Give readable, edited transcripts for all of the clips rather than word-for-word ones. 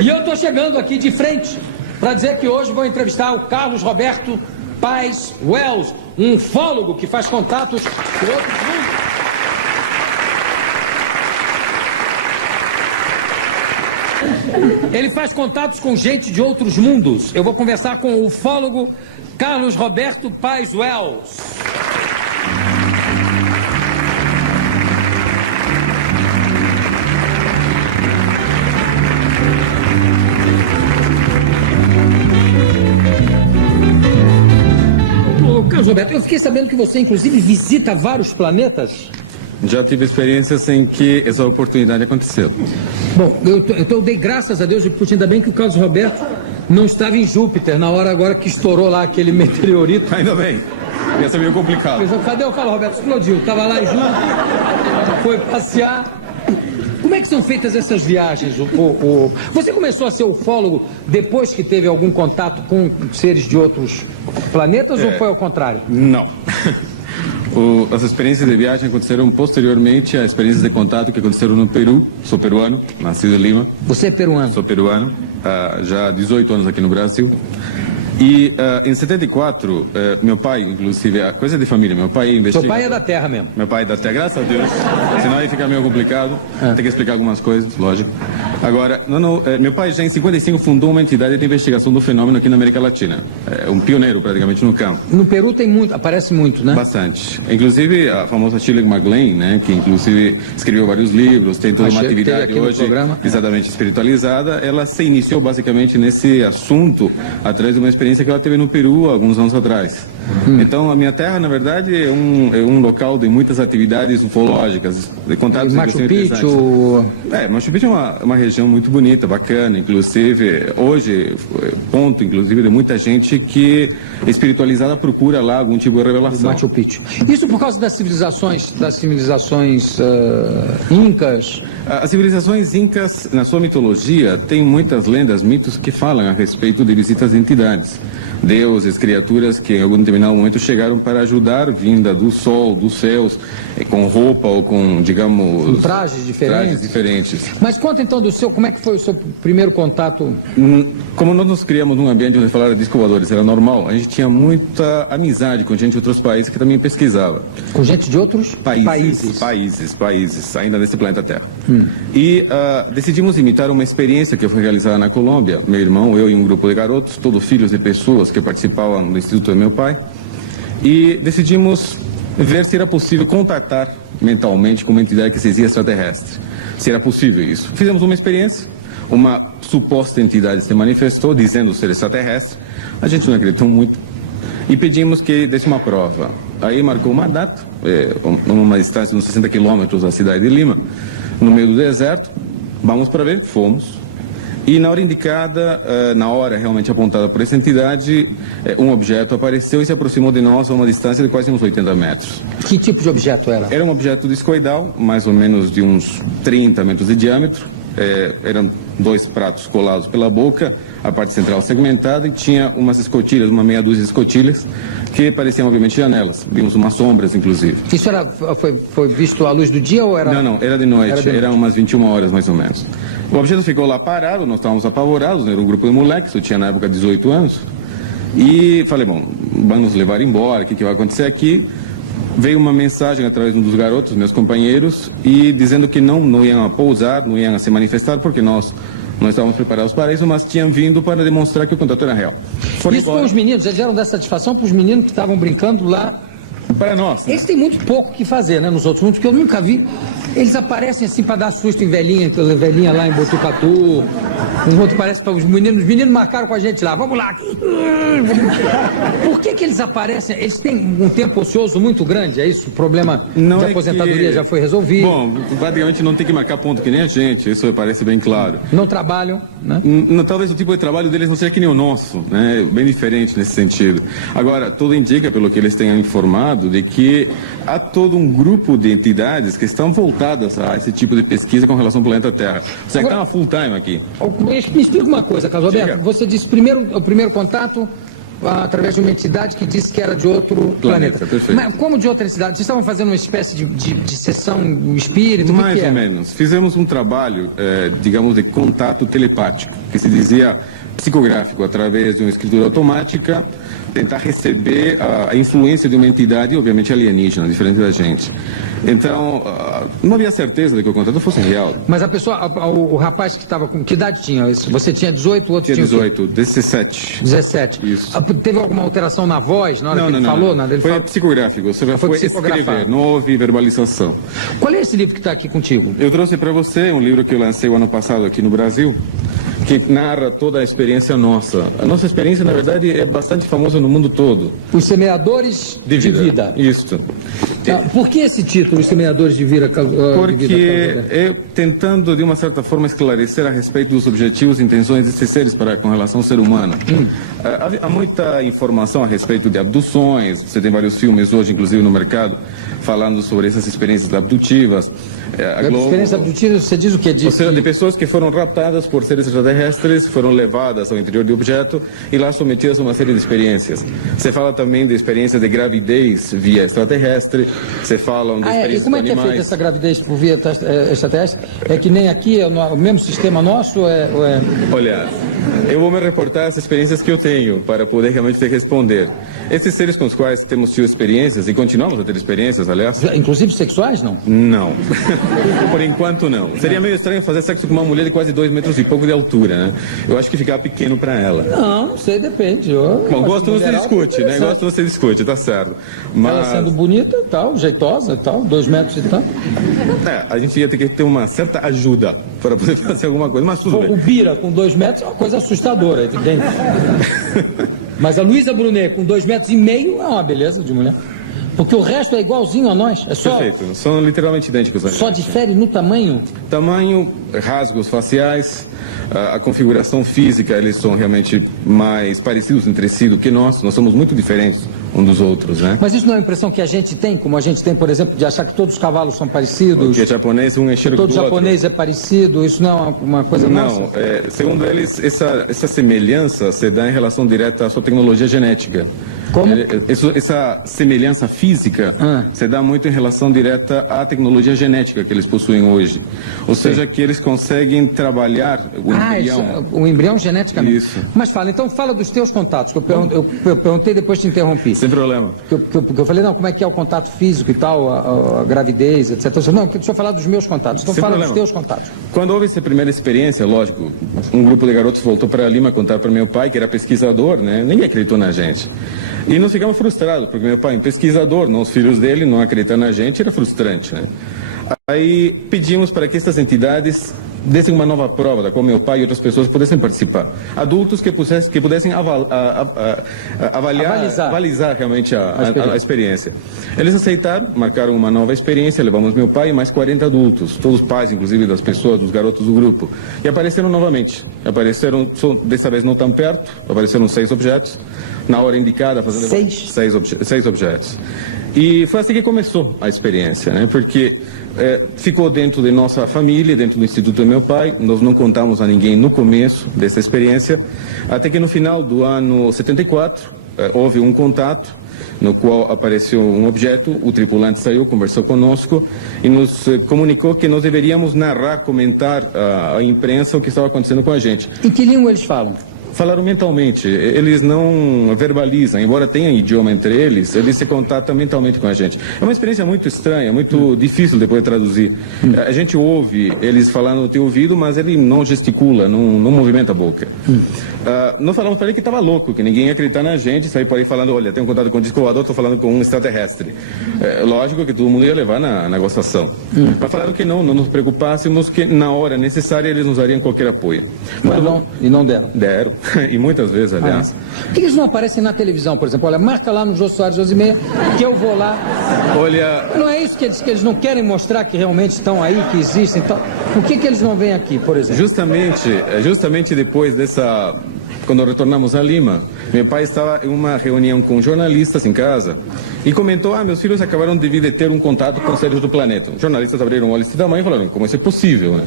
E eu estou chegando aqui de frente para dizer que hoje vou entrevistar o Carlos Roberto Paes Wells, um ufólogo que faz contatos com outros mundos. Ele faz contatos com gente de outros mundos. Eu vou conversar com o ufólogo Carlos Roberto Paes Wells. Carlos Roberto, eu fiquei sabendo que você inclusive visita vários planetas. Já tive experiências em que essa oportunidade aconteceu. Bom, eu dei graças a Deus, porque ainda bem que o Carlos Roberto não estava em Júpiter na hora agora que estourou lá aquele meteorito. Ainda bem, ia ser meio complicado. Cadê o Carlos Roberto? Explodiu, estava lá em Júpiter, foi passear. Como é que são feitas essas viagens? Você começou a ser ufólogo depois que teve algum contato com seres de outros planetas ou foi ao contrário? Não. As experiências de viagem aconteceram posteriormente às experiências de contato que aconteceram no Peru. Sou peruano, nascido em Lima. Você é peruano? Sou peruano, já há 18 anos aqui no Brasil. E em 74, meu pai, inclusive, a coisa de família, meu pai investiga... Seu pai é da Terra mesmo? Meu pai é da Terra, graças a Deus. Senão aí fica meio complicado. Tem que explicar algumas coisas, lógico. Agora, meu pai já em 55 fundou uma entidade de investigação do fenômeno aqui na América Latina. É um pioneiro praticamente no campo. No Peru tem muito, aparece muito, né? Bastante. Inclusive a famosa Shirley MacLaine, né, que inclusive escreveu vários livros, tem toda uma atividade hoje exatamente espiritualizada. Ela se iniciou basicamente nesse assunto através de uma experiência que ela teve no Peru há alguns anos atrás. Então a minha terra, na verdade, é um local de muitas atividades ufológicas, de contatos e Machu Picchu. Machu Picchu é uma região muito bonita, bacana, inclusive hoje ponto inclusive de muita gente que espiritualizada procura lá algum tipo de revelação. Machu Picchu. Isso por causa das civilizações incas. As civilizações incas, na sua mitologia, tem muitas lendas, mitos que falam a respeito de visitas de entidades, deuses, criaturas que em algum determinado momento chegaram para ajudar vinda do sol, dos céus, com roupa ou com, digamos, trajes diferentes. Mas conta então como é que foi o seu primeiro contato? Como nós nos criamos num ambiente onde falaram de disco voadores, era normal, a gente tinha muita amizade com gente de outros países que também pesquisava. Com gente de outros países, ainda nesse planeta Terra. E decidimos imitar uma experiência que foi realizada na Colômbia. Meu irmão, eu e um grupo de garotos, todos filhos de pessoas que participavam do Instituto do meu pai, e decidimos ver se era possível contatar mentalmente com uma entidade que se dizia extraterrestre. Se era possível isso. Fizemos uma experiência, uma suposta entidade se manifestou dizendo ser extraterrestre, a gente não acreditou muito e pedimos que desse uma prova. Aí marcou uma data, numa distância de uns 60 quilômetros da cidade de Lima, no meio do deserto. Vamos para ver, fomos. E na hora indicada, na hora realmente apontada por essa entidade, um objeto apareceu e se aproximou de nós a uma distância de quase uns 80 metros. Que tipo de objeto era? Era um objeto discoidal, mais ou menos de uns 30 metros de diâmetro. Eram dois pratos colados pela boca, a parte central segmentada, e tinha umas escotilhas, uma meia dúzia de escotilhas, que pareciam obviamente janelas. Vimos umas sombras, inclusive. Isso foi visto à luz do dia ou era... Não, era de noite, era umas 21 horas mais ou menos. O objeto ficou lá parado, nós estávamos apavorados, era um grupo de moleques, eu tinha na época 18 anos, e falei, bom, vamos nos levar embora, o que vai acontecer aqui? Veio uma mensagem através de um dos garotos, meus companheiros, e dizendo que não iam pousar, não iam se manifestar, porque nós não estávamos preparados para isso, mas tinham vindo para demonstrar que o contato era real. Isso com os meninos, já deram dessa satisfação para os meninos que estavam brincando lá? Para nós. Eles têm muito pouco o que fazer, né, nos outros mundos, que eu nunca vi. Eles aparecem assim para dar susto em velhinha lá em Botucatu. Um outro parece para os meninos marcaram com a gente lá, vamos lá. Por que eles aparecem? Eles têm um tempo ocioso muito grande, é isso? O problema de aposentadoria já foi resolvido? Bom, praticamente não tem que marcar ponto que nem a gente, isso parece bem claro. Não trabalham, né? Talvez o tipo de trabalho deles não seja que nem o nosso, né? Bem diferente nesse sentido. Agora, tudo indica, pelo que eles tenham informado, de que há todo um grupo de entidades que estão voltadas a esse tipo de pesquisa com relação ao planeta Terra. Você está full time aqui. Me explica uma coisa, Carlos Alberto. Você disse o primeiro contato através de uma entidade que disse que era de outro planeta. Perfeito. Mas como de outra entidade? Vocês estavam fazendo uma espécie de sessão espírita? Mais ou menos. Fizemos um trabalho, digamos, de contato telepático, que se dizia psicográfico, através de uma escritura automática, tentar receber a influência de uma entidade, obviamente alienígena, diferente da gente. Então, não havia certeza de que o contato fosse real. Mas a pessoa, o rapaz que estava com... Que idade tinha? Você tinha 18, o outro Tinha tinha 18, 17. 17. Isso. Teve alguma alteração na voz na hora que ele falou? Nada? Ele Foi falou... psicográfico, você foi escrever, não houve verbalização. Qual é esse livro que está aqui contigo? Eu trouxe para você um livro que eu lancei o ano passado aqui no Brasil, que narra toda a experiência nossa. A nossa experiência, na verdade, é bastante famosa no mundo todo. Os Semeadores de Vida. Isso. Por que esse título, Os Semeadores de Vida? Porque eu tentando, de uma certa forma, esclarecer a respeito dos objetivos e intenções desses seres com relação ao ser humano. Há muita informação a respeito de abduções, você tem vários filmes hoje, inclusive no mercado, falando sobre essas experiências abdutivas. Experiência abdutiva, você diz o que? Ou seja, de pessoas que foram raptadas por seres extraterrestres, foram levadas ao interior do objeto e lá submetidas a uma série de experiências. Você fala também de experiências de gravidez via extraterrestre, você fala de experiências e como é que é animais. feita essa gravidez por via extraterrestre? É que nem aqui, é o mesmo sistema nosso? Olha, eu vou me reportar às experiências que eu tenho para poder realmente te responder. Esses seres com os quais temos tido experiências e continuamos a ter experiências, aliás. Inclusive sexuais, não? Não. Por enquanto, não. Seria meio estranho fazer sexo com uma mulher de quase 2 metros e pouco de altura, né? Eu acho que ficava pequeno para ela. Não sei, depende. Bom, gosto não se discute, né? Gosto não se discute, tá certo. Mas... Ela sendo bonita e tal, jeitosa e tal, 2 metros e tal. A gente ia ter que ter uma certa ajuda para poder fazer alguma coisa, mas tudo bem. O Bira com 2 metros é uma coisa assustadora, é evidente. Mas a Luísa Brunet com 2,5 metros é uma beleza de mulher. Porque o resto é igualzinho a nós. É só, perfeito, são literalmente idênticos a gente. Só difere no tamanho? Tamanho, rasgos faciais, a configuração física, eles são realmente mais parecidos entre si do que nós. Nós somos muito diferentes um dos outros, né? Mas isso não é a impressão que a gente tem, como a gente tem, por exemplo, de achar que todos os cavalos são parecidos? Porque japonês um enxerga do outro. Todo japonês é parecido, isso não é uma coisa nossa? Não, segundo eles, essa semelhança se dá em relação direta à sua tecnologia genética. Como? Essa semelhança física se dá muito em relação direta à tecnologia genética que eles possuem hoje. Ou seja, que eles conseguem trabalhar o embrião. O embrião geneticamente. Isso. Mas fala dos teus contatos, que eu perguntei e depois te interrompi. Sem problema. Porque eu falei, não, como é que é o contato físico e tal, a gravidez, etc. Não, deixa eu falar dos meus contatos. Então fala dos teus contatos. Quando houve essa primeira experiência, lógico, um grupo de garotos voltou para Lima contar para meu pai, que era pesquisador, né? Ninguém acreditou na gente. E nós ficamos frustrados, porque meu pai é um pesquisador, não os filhos dele, não acreditar na gente, era frustrante, né? Aí pedimos para que essas entidades dessem uma nova prova, da qual meu pai e outras pessoas pudessem participar. Adultos que pudessem avalizar realmente a experiência. Eles aceitaram, marcaram uma nova experiência, levamos meu pai e mais 40 adultos, todos pais, inclusive, das pessoas, dos garotos do grupo. E apareceram novamente. Apareceram, dessa vez não tão perto, apareceram 6 objetos, na hora indicada, fazendo 6 objetos. E foi assim que começou a experiência, né? Porque ficou dentro de nossa família, dentro do Instituto do meu pai. Nós não contamos a ninguém no começo dessa experiência, até que no final do ano 74 houve um contato no qual apareceu um objeto, o tripulante saiu, conversou conosco e nos comunicou que nós deveríamos narrar, comentar à imprensa o que estava acontecendo com a gente. Em que língua eles falam? Falaram mentalmente, eles não verbalizam, embora tenha idioma entre eles se contatam mentalmente com a gente. É uma experiência muito estranha, muito difícil depois de traduzir. A gente ouve eles falando no teu ouvido, mas ele não gesticula, não movimenta a boca. Nós falamos para ele que estava louco, que ninguém ia acreditar na gente, sair por aí falando, olha, tenho contato com um disco voador, estou falando com um extraterrestre. Lógico que todo mundo ia levar na gozação. Mas falaram que não nos preocupássemos, que na hora necessária eles nos dariam qualquer apoio. E não deram? Deram. E muitas vezes, aliás. Por que eles não aparecem na televisão, por exemplo? Olha, marca lá no Jô Soares 11h30 que eu vou lá. Olha... Não é isso que eles não querem mostrar que realmente estão aí, que existem e tal? Por que eles não vêm aqui, por exemplo? Justamente depois dessa... Quando retornamos a Lima, meu pai estava em uma reunião com jornalistas em casa e comentou, meus filhos acabaram de ter um contato com seres do planeta. Os jornalistas abriram olhos de tamanho e falaram, como isso é possível, né?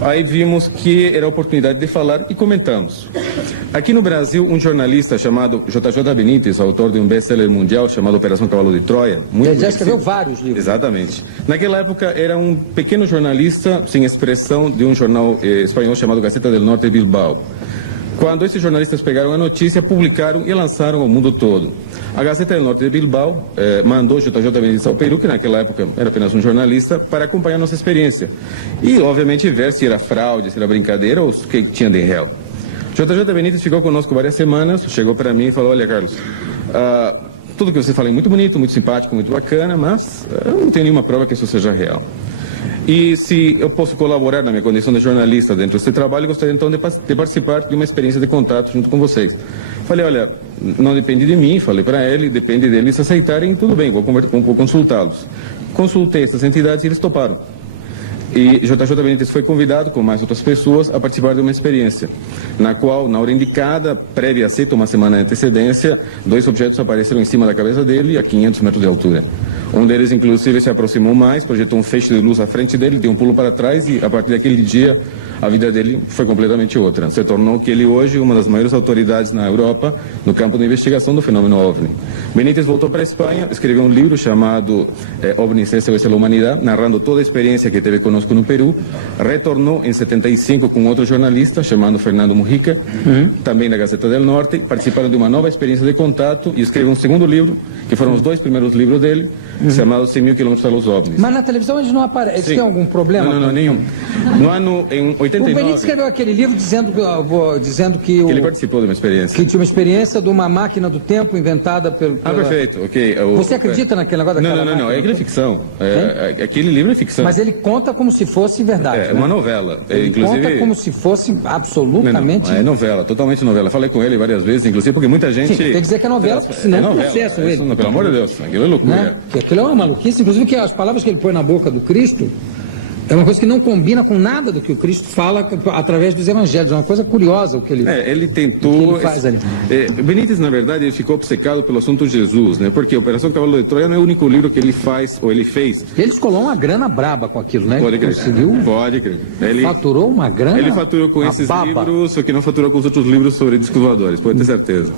Aí vimos que era a oportunidade de falar e comentamos. Aqui no Brasil, um jornalista chamado JJ Benítez, autor de um best-seller mundial chamado Operação Cavalo de Troia. Muito Ele já escreveu conhecido. vários livros. Exatamente. Naquela época, era um pequeno jornalista sem expressão de um jornal espanhol chamado Gaceta del Norte de Bilbao. Quando esses jornalistas pegaram a notícia, publicaram e lançaram ao mundo todo. A Gaceta del Norte de Bilbao mandou JJ Benítez ao Peru, que naquela época era apenas um jornalista, para acompanhar nossa experiência. E, obviamente, ver se era fraude, se era brincadeira ou o que tinha de real. JJ Benítez ficou conosco várias semanas, chegou para mim e falou: olha, Carlos, tudo que você fala é muito bonito, muito simpático, muito bacana, mas eu não tenho nenhuma prova que isso seja real. E se eu posso colaborar na minha condição de jornalista dentro desse trabalho, gostaria então de participar de uma experiência de contato junto com vocês. Falei: olha, não depende de mim, falei para ele, depende deles aceitarem, tudo bem, vou consultá-los. Consultei essas entidades e eles toparam. E JJ Benítez foi convidado, com mais outras pessoas, a participar de uma experiência, na qual, na hora indicada, prévia aceita, uma semana de antecedência, 2 objetos apareceram em cima da cabeça dele, a 500 metros de altura. Um deles, inclusive, se aproximou mais, projetou um feixe de luz à frente dele, deu um pulo para trás e, a partir daquele dia, a vida dele foi completamente outra. Se tornou que ele hoje uma das maiores autoridades na Europa no campo de investigação do fenômeno OVNI. Benítez voltou para a Espanha, escreveu um livro chamado OVNIs SOS a la Humanidad, narrando toda a experiência que teve conosco no Peru. Retornou em 75 com outro jornalista chamado Fernando Mujica, também da Gaceta del Norte. Participaram de uma nova experiência de contato e escreveu um segundo livro, que foram os 2 primeiros livros dele, chamado 100.000 quilômetros para os OVNIs. Mas na televisão eles não aparecem. Eles têm algum problema? Não, nenhum. No ano, em 89... O Benítez escreveu aquele livro dizendo que ele participou de uma experiência. Que tinha uma experiência de uma máquina do tempo inventada pela... Perfeito, ok. Você acredita naquele negócio daquela máquina? Não, é aquele ficção. Aquele livro é ficção. Mas ele conta como se fosse verdade, É uma novela. Ele inclusive... conta como se fosse absolutamente... Não, é novela, totalmente novela. Falei com ele várias vezes, inclusive, porque muita gente... Sim, tem que dizer que é novela, porque senão processam ele. Não, pelo amor de Deus, aquilo é loucura. Né? Que aquilo é uma maluquice, inclusive que as palavras que ele põe na boca do Cristo é uma coisa que não combina com nada do que o Cristo fala através dos evangelhos. É uma coisa curiosa o que ele, ele tentou... o que ele faz ali. Benítez, na verdade, ele ficou obcecado pelo assunto Jesus, né? Porque Operação Cavalo de Troia não é o único livro que ele faz, ou ele fez. Ele descolou uma grana braba com aquilo, né? Pode crer. Conseguiu... Pode crer. Ele faturou uma grana... Ele faturou com esses livros, só que não faturou com os outros livros sobre discos voadores, pode ter certeza.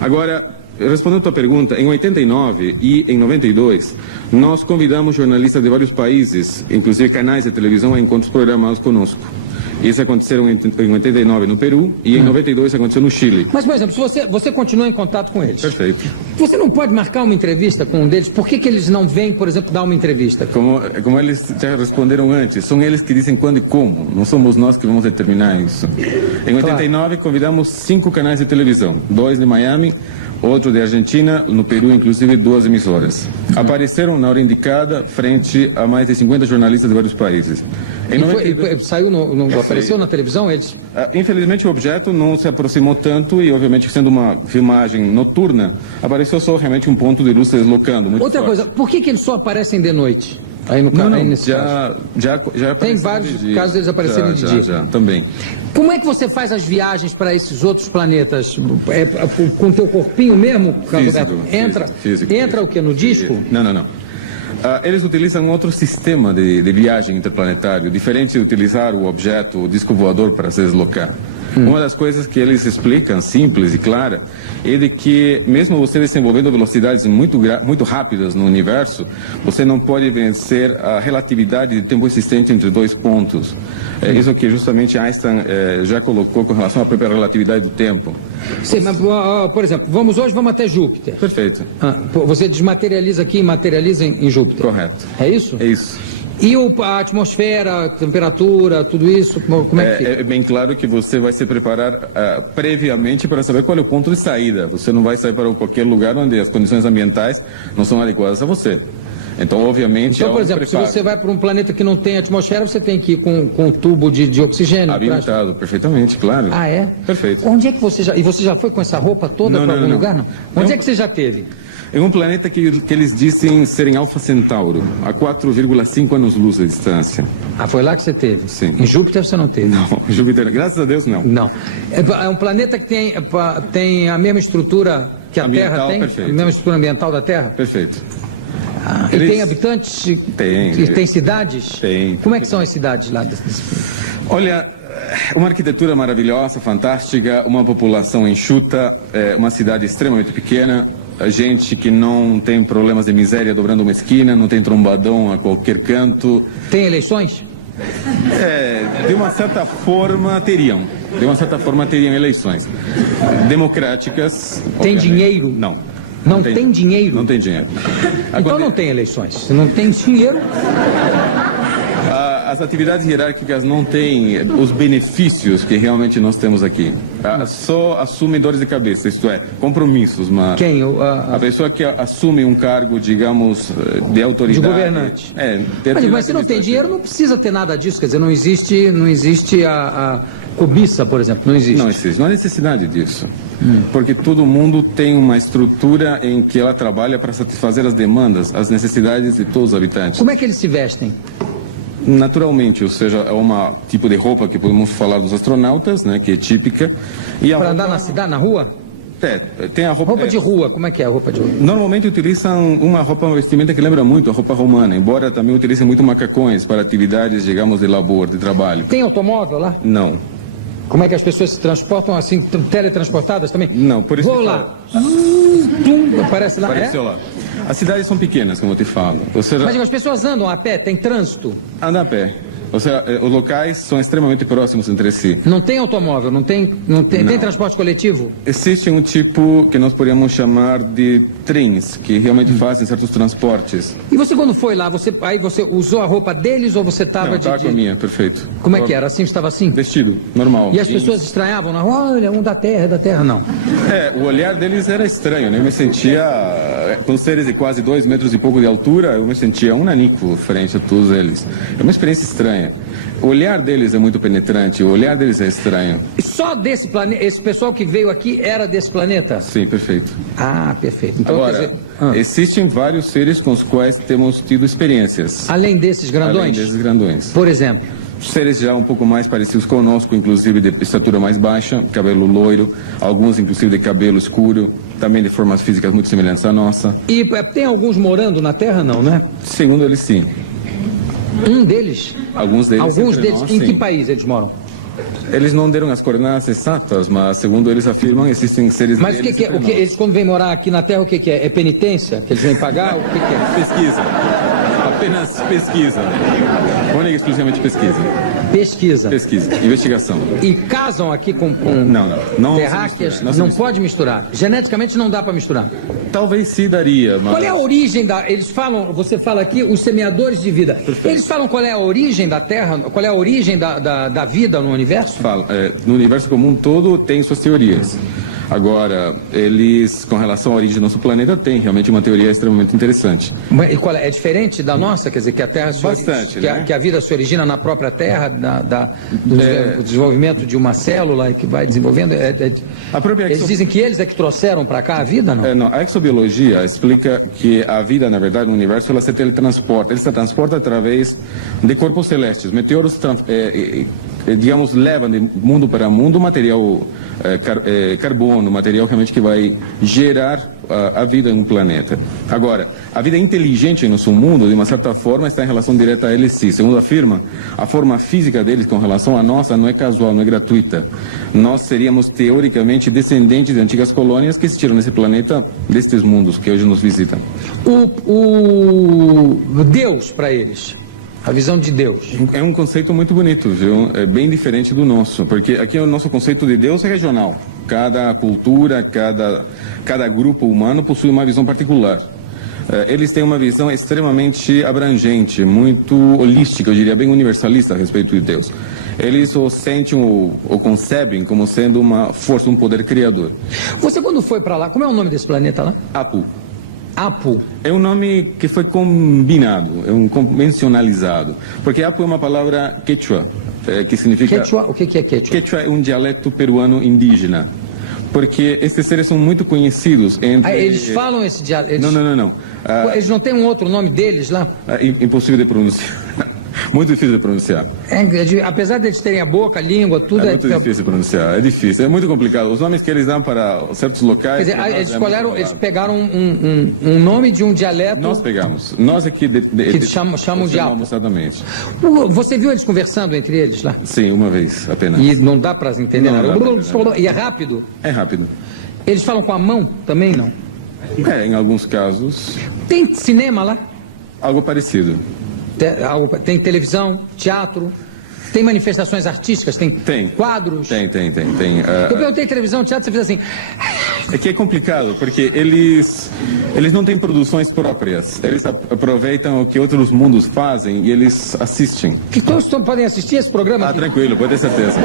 Agora... Respondendo a tua pergunta, em 89 e em 92, nós convidamos jornalistas de vários países, inclusive canais de televisão, a encontros programados conosco. Isso aconteceu em 89 no Peru e em 92 aconteceu no Chile. Mas, por exemplo, se você continua em contato com eles... Perfeito. Você não pode marcar uma entrevista com um deles? Por que eles não vêm, por exemplo, dar uma entrevista? Como eles já responderam antes, são eles que dizem quando e como, não somos nós que vamos determinar isso. Em 89 convidamos 5 canais de televisão, 2 de Miami, outro de Argentina, no Peru, inclusive 2 emissoras. Apareceram na hora indicada, frente a mais de 50 jornalistas de vários países. Saiu apareceu na televisão eles? Infelizmente o objeto não se aproximou tanto e, obviamente, sendo uma filmagem noturna, apareceu só realmente um ponto de luz se deslocando. Muito Outra forte. coisa, por que eles só aparecem de noite? Aí no Não, aí nesse caso. já Tem vários casos deles aparecerem de dia. Já, também. Como é que você faz as viagens para esses outros planetas? Com o teu corpinho mesmo, Carlos Roberto? Entra o que? No disco? Não. Eles utilizam outro sistema de viagem interplanetário, diferente de utilizar o objeto, o disco voador, para se deslocar. Uma das coisas que eles explicam, simples e clara, é de que mesmo você desenvolvendo velocidades muito rápidas no universo, você não pode vencer a relatividade de tempo existente entre 2 pontos. É isso que justamente Einstein já colocou com relação à própria relatividade do tempo. Sim, mas, por exemplo, vamos até Júpiter. Perfeito. Você desmaterializa aqui e materializa em Júpiter. Correto. É isso? É isso. E a atmosfera, a temperatura, tudo isso, como é que fica? É bem claro que você vai se preparar previamente para saber qual é o ponto de saída. Você não vai sair para qualquer lugar onde as condições ambientais não são adequadas a você. Então, obviamente, por exemplo, se você vai para um planeta que não tem atmosfera, você tem que ir com um tubo de oxigênio. Habilitado, perfeitamente, claro. Ah, é? Perfeito. Onde é que você já... E você já foi com essa roupa toda para algum lugar? Não. Onde é que você já teve? É um planeta que eles dizem serem Alfa Centauro, a 4,5 anos-luz de distância. Ah, foi lá que você teve? Sim. Em Júpiter você não teve? Não, Júpiter, graças a Deus, não. Não. É um planeta que tem a mesma estrutura que a Terra tem? Perfeito. A mesma estrutura ambiental da Terra? Perfeito. E tem habitantes? Tem. E tem cidades? Tem. Como é que são as cidades lá? Olha, uma arquitetura maravilhosa, fantástica, uma população enxuta, uma cidade extremamente pequena, gente que não tem problemas de miséria dobrando uma esquina, não tem trombadão a qualquer canto. Tem eleições? De uma certa forma teriam. De uma certa forma teriam eleições democráticas. Tem obviamente. dinheiro? Não. Não tem dinheiro? Não tem dinheiro. Então não tem eleições. Se não tem dinheiro... As atividades hierárquicas não têm os benefícios que realmente nós temos aqui. Só assume dores de cabeça, isto é, compromissos. Quem? A pessoa que assume um cargo, digamos, de autoridade... De governante. Mas se não tem dinheiro, não precisa ter nada disso. Quer dizer, não existe a cobiça, por exemplo. Não existe. Não existe. Não há necessidade disso. Porque todo mundo tem uma estrutura em que ela trabalha para satisfazer as demandas, as necessidades de todos os habitantes. Como é que eles se vestem? Naturalmente, ou seja, é uma tipo de roupa que podemos falar dos astronautas, né, que é típica. Para andar na cidade, na rua? Tem a roupa de rua, como é que é a roupa de rua? Normalmente utilizam uma vestimenta que lembra muito a roupa romana, embora também utilizem muito macacões para atividades, digamos, de labor, de trabalho. Tem automóvel lá? Não. Como é que as pessoas se transportam assim, teletransportadas também? Não, por isso Vou lá. Aparece lá. Apareceu lá. As cidades são pequenas, como eu te falo. Ou seja, mas as pessoas andam a pé, tem trânsito? Anda a pé. Ou seja, os locais são extremamente próximos entre si. Não tem automóvel, não tem transporte coletivo? Existe um tipo que nós poderíamos chamar de trens, que realmente fazem certos transportes. E você quando foi lá, você usou a roupa deles ou você estava Não, com a minha, perfeito. Como é que era? Assim, estava assim? Vestido, normal. E as pessoas estranhavam na rua? Olha, um da terra, não. O olhar deles era estranho, né? Eu me sentia, com seres de quase 2 metros e pouco de altura, eu me sentia um nanico frente a todos eles. É uma experiência estranha. O olhar deles é muito penetrante, o olhar deles é estranho. E só desse planeta, esse pessoal que veio aqui era desse planeta? Sim, perfeito. Ah, perfeito. Então, agora, existem vários seres com os quais temos tido experiências. Além desses grandões? Além desses grandões. Por exemplo? Seres já um pouco mais parecidos conosco, inclusive de estatura mais baixa, cabelo loiro, alguns inclusive de cabelo escuro, também de formas físicas muito semelhantes à nossa. E tem alguns morando na Terra, não, né? Segundo eles, sim. Um deles? Alguns deles. Nós, em que país eles moram? Eles não deram as coordenadas exatas, mas segundo eles afirmam, existem seres. Mas o que é? Eles quando vêm morar aqui na Terra, o que é? É penitência? Que eles vêm pagar? O que é? Pesquisa. Apenas pesquisa. Única e exclusivamente pesquisa. Pesquisa. Pesquisa. Investigação. E casam aqui com não terráqueas? Não pode misturar. Geneticamente não dá para misturar. Talvez sim daria, mas... Qual é a origem da... Eles falam, você fala aqui, os semeadores de vida. Perfeito. Eles falam qual é a origem da Terra, qual é a origem da vida no universo? Falam. No universo como um todo tem suas teorias. Agora, eles, com relação à origem do nosso planeta, têm realmente uma teoria extremamente interessante. E qual é? É diferente da nossa? Quer dizer, que a Terra que a vida se origina na própria Terra, do desenvolvimento de uma célula e que vai desenvolvendo? Eles dizem que eles é que trouxeram para cá a vida, não? Não, a exobiologia explica que a vida, na verdade, no universo, ela se teletransporta. Ela se transporta através de corpos celestes. Meteoros, digamos, levam de mundo para mundo material carbono, material realmente que vai gerar a vida em um planeta. Agora, a vida inteligente em nosso mundo, de uma certa forma, está em relação direta a eles sim. Segundo afirma, a forma física deles com relação à nossa não é casual, não é gratuita. Nós seríamos, teoricamente, descendentes de antigas colônias que existiram nesse planeta, destes mundos que hoje nos visitam. O Deus para eles... A visão de Deus. É um conceito muito bonito, viu? É bem diferente do nosso, porque aqui o nosso conceito de Deus é regional. Cada cultura, cada grupo humano possui uma visão particular. Eles têm uma visão extremamente abrangente, muito holística, eu diria bem universalista a respeito de Deus. Eles o sentem ou concebem como sendo uma força, um poder criador. Você quando foi para lá, como é o nome desse planeta lá? Apu. Apu. É um nome que foi combinado, é um convencionalizado, porque Apu é uma palavra quechua, que significa... Quechua? O que é quechua? Quechua é um dialeto peruano indígena, porque esses seres são muito conhecidos entre... eles falam esse dialeto? Não. Eles não têm um outro nome deles lá? Impossível de pronunciar. Muito difícil de pronunciar. Apesar de eles terem a boca, a língua, tudo É muito difícil de pronunciar, é difícil, é muito complicado. Os nomes que eles dão para certos locais... Quer dizer, eles pegaram um nome de um dialeto... Nós pegamos. Nós aqui... que chamam de Apo. Exatamente. Você viu eles conversando entre eles lá? Sim, uma vez apenas. E não dá para entender Não nada. dá pra entender. E é rápido? É rápido. Eles falam com a mão também, não? Em alguns casos, Tem cinema lá? algo parecido. Tem televisão, teatro? Tem manifestações artísticas? Tem quadros? Tem. Eu perguntei televisão, teatro, você fez assim... É que é complicado, porque eles não têm produções próprias. Eles aproveitam o que outros mundos fazem e eles assistem. Que todos podem assistir esse programa aqui? Tranquilo, pode ter certeza.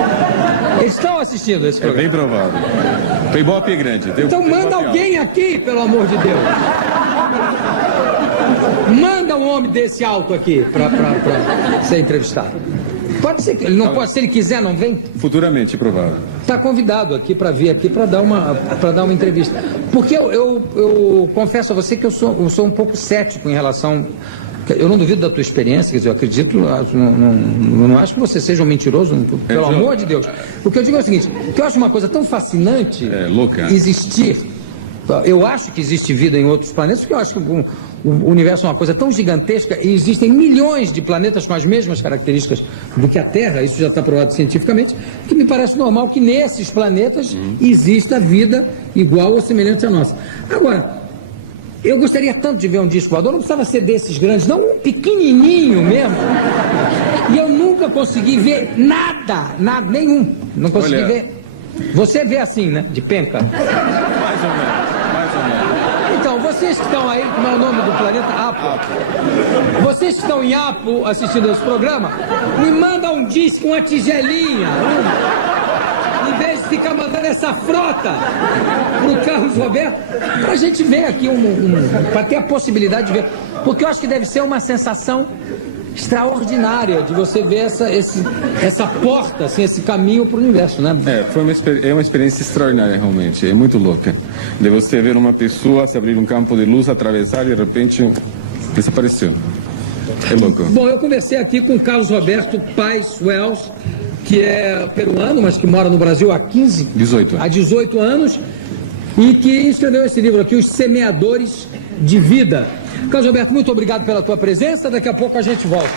Eles estão assistindo esse É programa? bem provável. Foi Ibope é grande. Então manda alguém aqui, pelo amor de Deus. Manda um homem desse alto aqui para ser entrevistado. Pode ser que ele não pode, se ele quiser, não vem? Futuramente, provável. Está convidado aqui para vir aqui para dar uma entrevista. Porque eu confesso a você que eu sou um pouco cético em relação. Eu não duvido da tua experiência, quer dizer, eu acredito, não acho que você seja um mentiroso, pelo amor de Deus. O que eu digo é o seguinte, que eu acho uma coisa tão fascinante louca. existir. Eu acho que existe vida em outros planetas, porque eu acho que o universo é uma coisa tão gigantesca e existem milhões de planetas com as mesmas características do que a Terra, isso já está provado cientificamente, que me parece normal que nesses planetas exista vida igual ou semelhante à nossa. Agora, eu gostaria tanto de ver um disco voador, não precisava ser desses grandes, não, um pequenininho mesmo. E eu nunca consegui ver nada, nenhum. Não consegui ver. Você vê assim, né? De penca. Mais ou menos. Então, vocês que estão aí, como é o nome do planeta? Apo. Vocês que estão em Apo assistindo esse programa, me mandam um disco, uma tigelinha. Em vez de ficar mandando essa frota pro Carlos Roberto, pra gente ver aqui pra ter a possibilidade de ver. Porque eu acho que deve ser uma sensação extraordinária de você ver essa porta, assim, esse caminho para o universo, né? É uma experiência extraordinária, realmente. É muito louca. De você ver uma pessoa se abrir um campo de luz, atravessar e de repente desapareceu. É louco. Bom, eu conversei aqui com Carlos Roberto Paes Wells, que é peruano, mas que mora no Brasil há 18 anos, e que escreveu esse livro aqui, Os Semeadores de Vida. Carlos Roberto, muito obrigado pela tua presença. Daqui a pouco a gente volta.